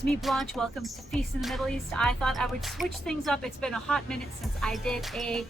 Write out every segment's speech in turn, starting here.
it's me, Blanche. Welcome to Feast in the Middle East. I thought I would switch things up. It's been a hot minute since I did a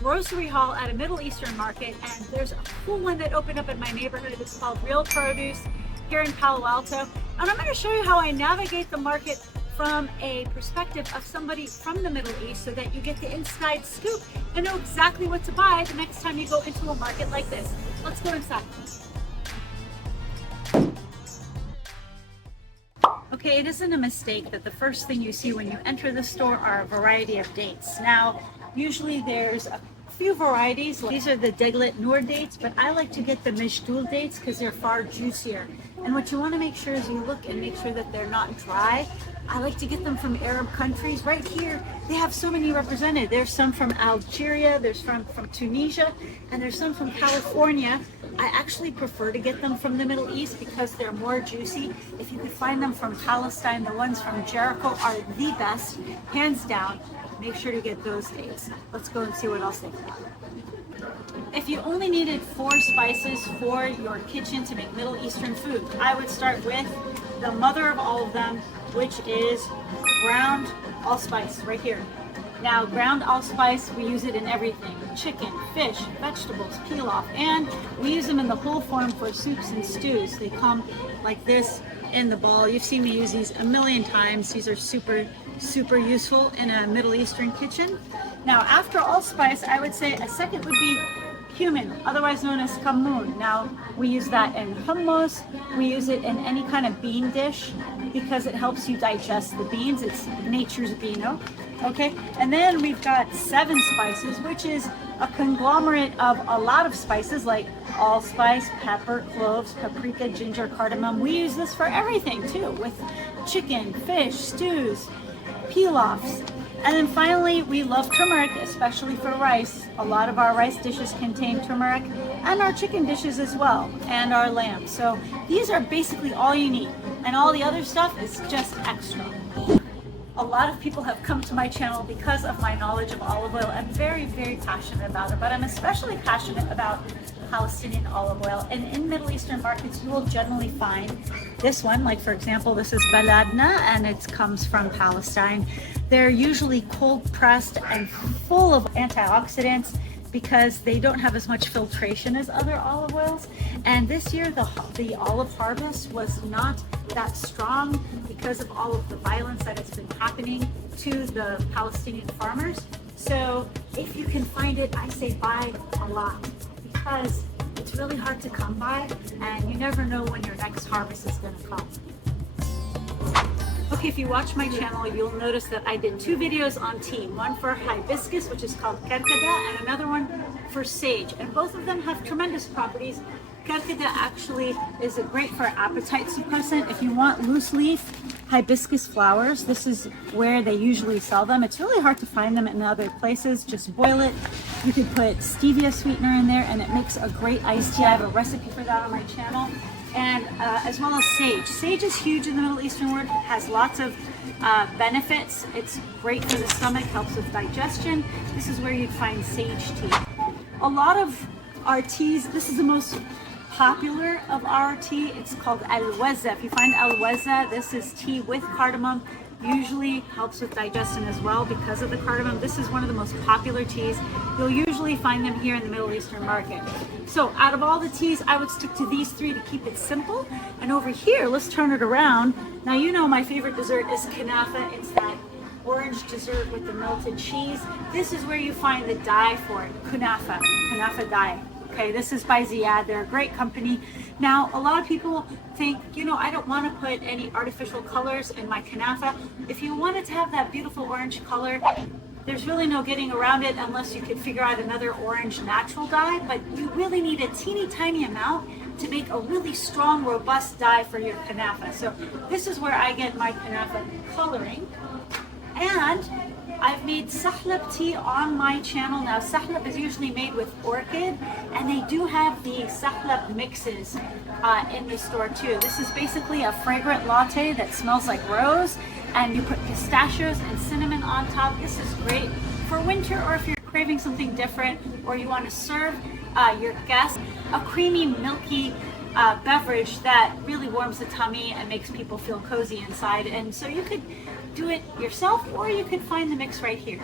grocery haul at a Middle Eastern market, and there's a cool one that opened up in my neighborhood. It's called Real Produce here in Palo Alto, and I'm going to show you how I navigate the market from a perspective of somebody from the Middle East so that you get the inside scoop and know exactly what to buy the next time you go into a market like this. Let's go inside. Okay, it isn't a mistake that the first thing you see when you enter the store are a variety of dates. Now, usually there's a few varieties. These are the Deglet Noor dates, but I like to get the Mishdoul dates because they're far juicier. And what you want to make sure is you look and make sure that they're not dry. I like to get them from Arab countries. Right here, they have so many represented. There's some from Algeria, there's from Tunisia, and there's some from California. I actually prefer to get them from the Middle East because they're more juicy. If you could find them from Palestine, the ones from Jericho are the best, hands down. Make sure to get those dates. Let's go and see what else they have. If you only needed 4 spices for your kitchen to make Middle Eastern food, I would start with the mother of all of them, which is ground allspice right here. Now, ground allspice, we use it in everything: chicken, fish, vegetables, pilaf, and we use them in the whole form for soups and stews. They come like this in the ball. You've seen me use these a million times. These are super useful in a Middle Eastern kitchen. Now, after allspice, I would say a second would be cumin, otherwise known as kammun. Now, we use that in hummus. We use it in any kind of bean dish because it helps you digest the beans. It's nature's beano. Okay, and then we've got 7 spices, which is a conglomerate of a lot of spices like allspice, pepper, cloves, paprika, ginger, cardamom. We use this for everything too, with chicken, fish, stews, pilafs. And then finally, we love turmeric, especially for rice. A lot of our rice dishes contain turmeric, and our chicken dishes as well, and our lamb. So these are basically all you need, and all the other stuff is just extra. A lot of people have come to my channel because of my knowledge of olive oil. I'm very passionate about it, but I'm especially passionate about Palestinian olive oil. And in Middle Eastern markets, you will generally find this one. Like, for example, this is Baladna, and it comes from Palestine. They're usually cold pressed and full of antioxidants because they don't have as much filtration as other olive oils. And this year, the olive harvest was not that strong because of all of the violence that has been happening to the Palestinian farmers. So if you can find it, I say buy a lot because it's really hard to come by and you never know when your next harvest is going to come. Okay, if you watch my channel, you'll notice that I did 2 videos on tea. One for hibiscus, which is called karkada, and another one for sage. And both of them have tremendous properties. Karkada actually is great for appetite suppressant. If you want loose leaf hibiscus flowers, this is where they usually sell them. It's really hard to find them in other places. Just boil it. You could put stevia sweetener in there and it makes a great iced tea. I have a recipe for that on my channel. And as well as sage. Sage is huge in the Middle Eastern world. It has lots of benefits. It's great for the stomach, helps with digestion. This is where you'd find sage tea. A lot of our teas, this is the most popular of our tea. It's called al-wazza. If you find al-wazza, this is tea with cardamom. Usually helps with digestion as well because of the cardamom. This is one of the most popular teas. You'll usually find them here in the Middle Eastern market. So out of all the teas, I would stick to these 3 to keep it simple. And over here, let's turn it around. Now, you know my favorite dessert is kanafa. It's that orange dessert with the melted cheese. This is where you find the dye for it, kanafa dye. Okay, this is by Ziyad. They're a great company. Now, a lot of people think, you know, I don't want to put any artificial colors in my kanafa. If you wanted to have that beautiful orange color, there's really no getting around it unless you could figure out another orange natural dye, but you really need a teeny tiny amount to make a really strong, robust dye for your kanafa. So this is where I get my kanafa coloring. And I've made sahlab tea on my channel. Now, sahlab is usually made with orchid, and they do have the sahlab mixes in the store too. This is basically a fragrant latte that smells like rose, and you put pistachios and cinnamon on top. This is great for winter, or if you're craving something different, or you want to serve your guests a creamy, milky beverage that really warms the tummy and makes people feel cozy inside. And so you could do it yourself, or you could find the mix right here.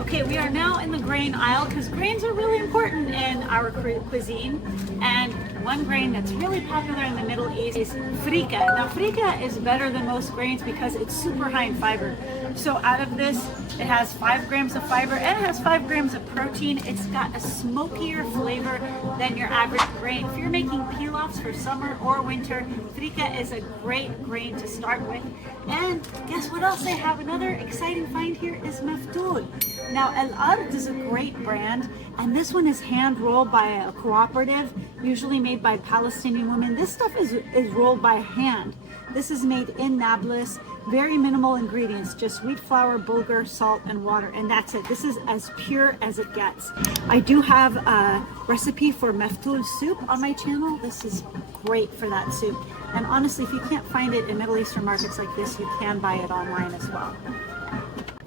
Okay, we are now in the grain aisle because grains are really important in our cuisine. And one grain that's really popular in the Middle East is frika. Now, frika is better than most grains because it's super high in fiber. So out of this, it has 5 grams of fiber and it has 5 grams of protein. It's got a smokier flavor than your average grain. If you're making pilafs for summer or winter, frika is a great grain to start with. And guess what else they have? Another exciting find here is maftool. Now, El Ard is a great brand, and this one is hand rolled by a cooperative, usually made by Palestinian women. This stuff is rolled by hand. This is made in Nablus, very minimal ingredients, just wheat flour, bulgur, salt, and water, and that's it. This is as pure as it gets. I do have a recipe for maftool soup on my channel. This is great for that soup. And honestly, if you can't find it in Middle Eastern markets like this, you can buy it online as well.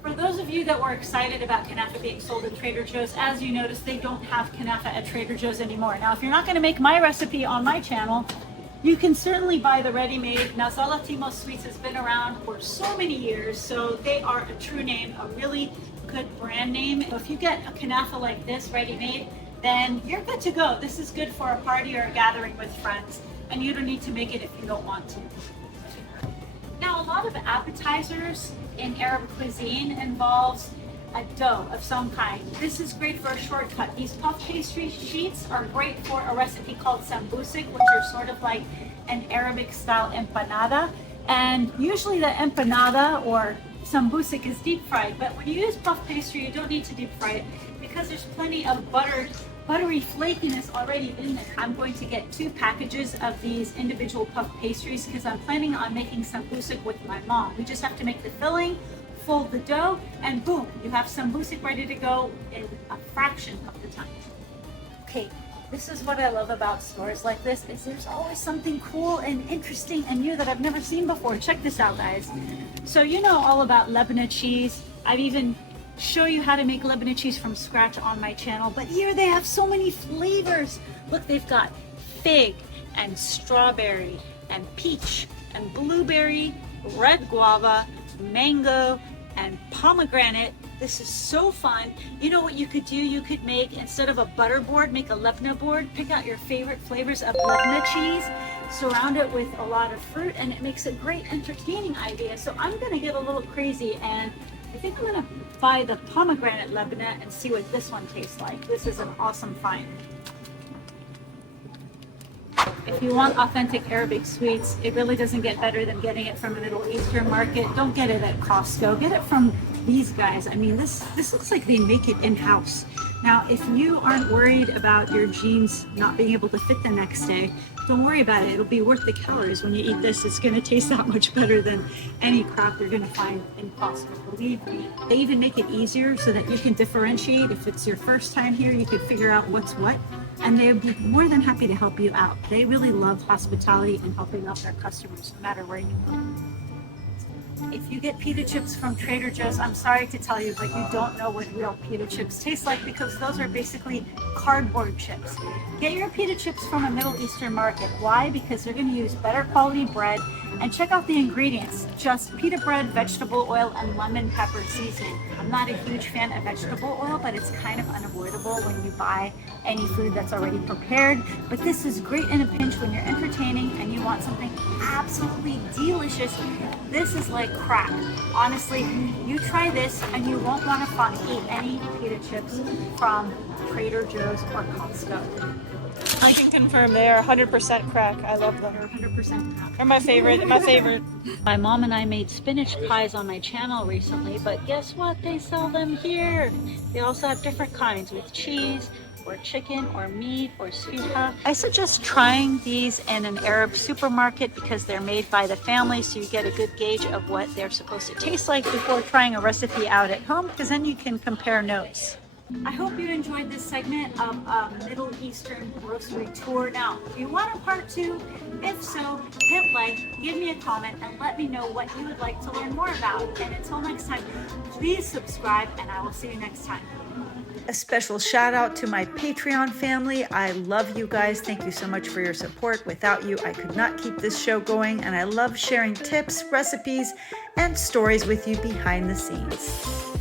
For those of you that were excited about kanafa being sold at Trader Joe's, as you noticed, they don't have kanafa at Trader Joe's anymore. Now, if you're not going to make my recipe on my channel, you can certainly buy the ready-made. Now, Zalatimos Sweets has been around for so many years, so they are a true name, a really good brand name. So if you get a kanafa like this ready-made, then you're good to go. This is good for a party or a gathering with friends, and you don't need to make it if you don't want to. Now, a lot of appetizers in Arab cuisine involves a dough of some kind. This is great for a shortcut. These puff pastry sheets are great for a recipe called sambusik, which are sort of like an Arabic style empanada. And usually the empanada or sambusik is deep fried, but when you use puff pastry, you don't need to deep fry it because there's plenty of buttery flakiness already in there. I'm going to get 2 packages of these individual puff pastries because I'm planning on making sambusik with my mom. We just have to make the filling, fold the dough, and boom, you have sambusik ready to go in a fraction of the time. Okay, this is what I love about stores like this, is there's always something cool and interesting and new that I've never seen before. Check this out, guys. So you know all about Lebanon cheese. I've even show you how to make Lebanon cheese from scratch on my channel, but here they have so many flavors. Look, they've got fig and strawberry and peach and blueberry, red guava, mango, and pomegranate. This is so fun. You know what you could do? You could make, instead of a butter board, make a Lebna board. Pick out your favorite flavors of Lebna cheese, surround it with a lot of fruit, and it makes a great entertaining idea. So I'm gonna get a little crazy, and I think I'm gonna buy the pomegranate Lebna and see what this one tastes like. This is an awesome find. If you want authentic Arabic sweets, it really doesn't get better than getting it from a Middle Eastern market. Don't get it at Costco. Get it from these guys. I mean, this looks like they make it in-house. Now, if you aren't worried about your jeans not being able to fit the next day, don't worry about it. It'll be worth the calories. When you eat this, it's going to taste that much better than any crap you're going to find in Costco. Believe me. They even make it easier so that you can differentiate. If it's your first time here, you can figure out what's what. And they'd be more than happy to help you out. They really love hospitality and helping out their customers, no matter where you go. If you get pita chips from Trader Joe's, I'm sorry to tell you, but you don't know what real pita chips taste like, because those are basically cardboard chips. Get your pita chips from a Middle Eastern market. Why? Because they're going to use better quality bread. And check out the ingredients. Just pita bread, vegetable oil, and lemon pepper seasoning. I'm not a huge fan of vegetable oil, but it's kind of unavoidable when you buy any food that's already prepared. But this is great in a pinch when you're entertaining and you want something absolutely delicious. This is like crack. Honestly, you try this and you won't want to eat any pita chips from Trader Joe's or Costco. I can confirm they are 100% crack. I love them. They're 100% crack. They're my favorite. My favorite. My mom and I made spinach pies on my channel recently, but guess what? They sell them here. They also have different kinds with cheese or chicken or meat or suha. I suggest trying these in an Arab supermarket because they're made by the family, so you get a good gauge of what they're supposed to taste like before trying a recipe out at home, because then you can compare notes. I hope you enjoyed this segment of a Middle Eastern grocery tour. Now, do you want a part 2? If so, hit like, give me a comment, and let me know what you would like to learn more about. And until next time, please subscribe, and I will see you next time. A special shout out to my Patreon family. I love you guys. Thank you so much for your support. Without you, I could not keep this show going, and I love sharing tips, recipes, and stories with you behind the scenes.